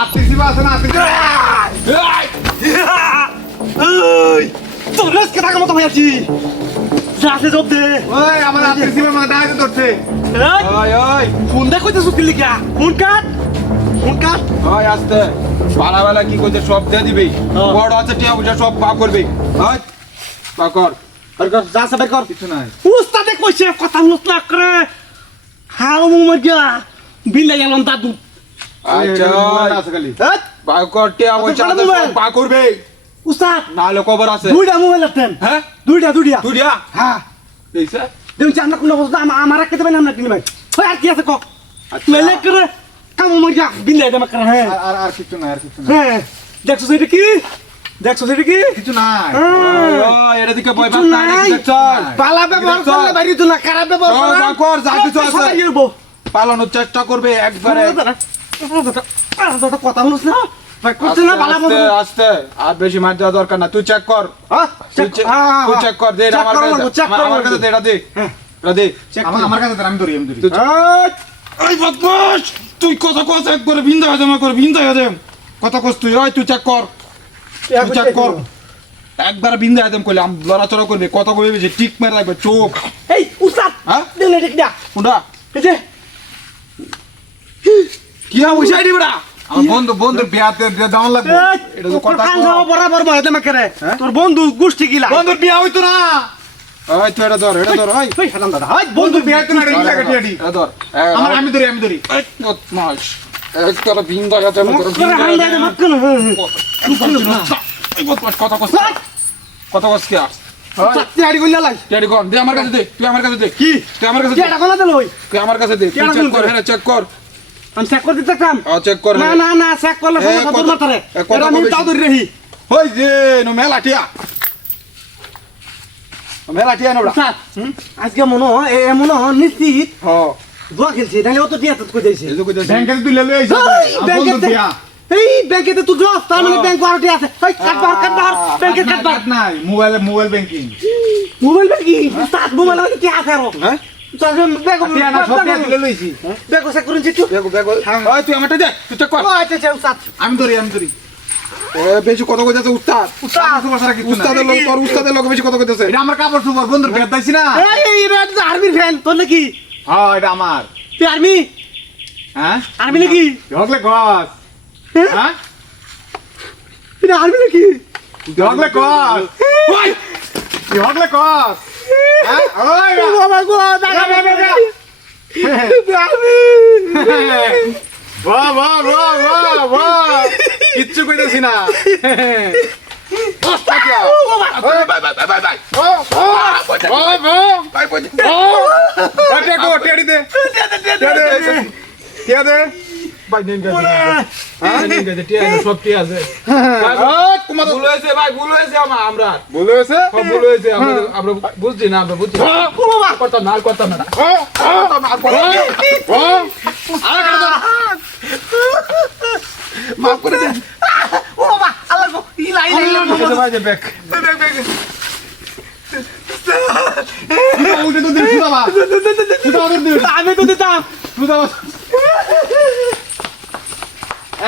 আপনি শিবা আছে না আপনি তোর রেস কে থাকার মতো হয়েছি রাতে জব দে ওই আমার আপনি শিবা মানে দাঁড়াতে ধরছে ওই ওই ফোন দেখ কইতে সুকিল লিখা ফোন কাট ওই আস্তে বালা বালা কি কইতে সব দিয়ে দিবি বড় আছে টিয়া বুঝা সব পা করবি ওই পা কর আর যা সবে কর কিছু নাই উস্তাদে কইছে কথা হুস না করে হাও মর গিয়া বিলাই আলম দাদু আচ্ছা আছে খালি পা কর টিয়া বুঝা সব পা করবে উস্তাদ না হলে খবর আছে দুইটা মোবাইল আছেন হ্যাঁ দুইটা তুই দিয়া হ্যাঁ এইসা দেখুন চান্দা কোন অবস্থা আমার রাখতে পারেন আমরা কিনে ভাই ওই আর কি আছে ক আচ্ছা। মেলে করে কাম মর গিয়া বিলাই দেমা করে হ্যাঁ আর কিছু নাই আর কিছু নাই হ্যাঁ দেখছো সেটা কি কিছু নাই ওই এর দিকে বই কিছু বাত নাই নাই। দেখ চল পালা ব্যবহার করলে বাইরে তো না খারাপ ব্যবহার চল, করলে যা কর, যা কিছু আছে। সবাই গিলবো। পালানোর চেষ্টা করবে একবারে কথা বলিস না ভাই করছে না পালা আস্তে আস্তে আর বেশি মার দেওয়া দরকার না তুই চেক কর তুই চেক কর দে এটা আমার কাছে আমার কাছে দে এটা দে এটা দে আমার কাছে দে আমি ধরি তুই এই বদমাশ তুই কথা কস একবারে ভিন্দা হয়ে যাবে কথা কস তুই তুই চেক কর তুই চেক কর একবার ভিন্দা হয়ে যাবে কইলে আম লড়াচড়া করবে কথা কইবে যে টিক মেরে রাখবে চোখ এই উস্তাদ হ্যাঁ দিলে ঠিক না কোনটা এই যে কি না বসে আইডি বড়া আমার বন্ধুর বিয়াতে দাম লাগবে এটা তো কথা কান যাও বরাবর বয় দেমা করে তোর বন্ধু গোষ্ঠী গিলা বন্ধুর বিয়া হইতো না ওই তো এটা ধর ওই ওই হারাম দাদা ওই বন্ধুর বিয়া হইতো না এটা লাগা টিয়াডি এটা ধর আমি ধরি এই বদমাশ একটা বিন্দা গাতে আমি করে করে হারাম দাদা মাত কেন এই বদমাশ কথা কস কি টিয়াড়ি কইলা লাই টিয়াডি কোন দে আমার কাছে দে তুই আমার কাছে দে কি তুই আমার কাছে দে টিয়াড়া কোলা দিল ওই তুই আমার কাছে দে তুই চেক কর হ্যাঁ চেক কর আমি চেক করে দিতে কাম চেক কর না না না চেক করলে সমস্যা তোর মাথারে এটা আমি তাও ধরে রহি হই যে নো মেলাটিয়া না স্যার আজকে মনে হয় মনে হয় নিশ্চিত দোয়া খেলছি তাহলে অত টিয়া তো কই দিয়েছে ব্যাংকে তুই লই আইছ বন্ধুর বিয়া এই ব্যাংকে তুই ড্রপ তার মানে ব্যাংক ওয়ারেন্টি আছে এই কাটবার ব্যাংকে কাটবার নাই mobile banking mobile banking sir mobile কি আছে আর হ্যাঁ স্যার ব্যাংক টিয়া না সব টিয়া তুলে লইছি ব্যাংক চেক করুন চিটু ওই তুই আমারটা দে তুই চেক কর আচ্ছা স্যার আমি ধরি ও বেশি কথা কইতাছে উস্তাদ উস্তাদের লোক তোর উস্তাদের লোক বেশি কথা কইতাছে এটা আমার কাপড় সুপার বন্ধুর বিয়া দাইছি না এই রেড আর্মির ফ্যান তোর নাকি হ্যাঁ এটা আমার তুই আর্মি হ্যাঁ আর্মি নাকি হগলে গস হ্যাঁ এটা আর্মি নাকি হগলে গস ওই হগলে গস হ্যাঁ ওই বাবা গো দাদা আর্মি বাহ কিচ্ছু কইতেছি না বুঝছি না আমরা বুঝছি করতাম না করতাম না মাফ করে দে ও বাবা আল্লাহ গো ইলাই ব্যাক উঠে তো দিস বাবা আমি তো দিতাম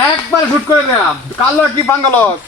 একবার শুট করে দিলাম কালো কি বাঙ্গালস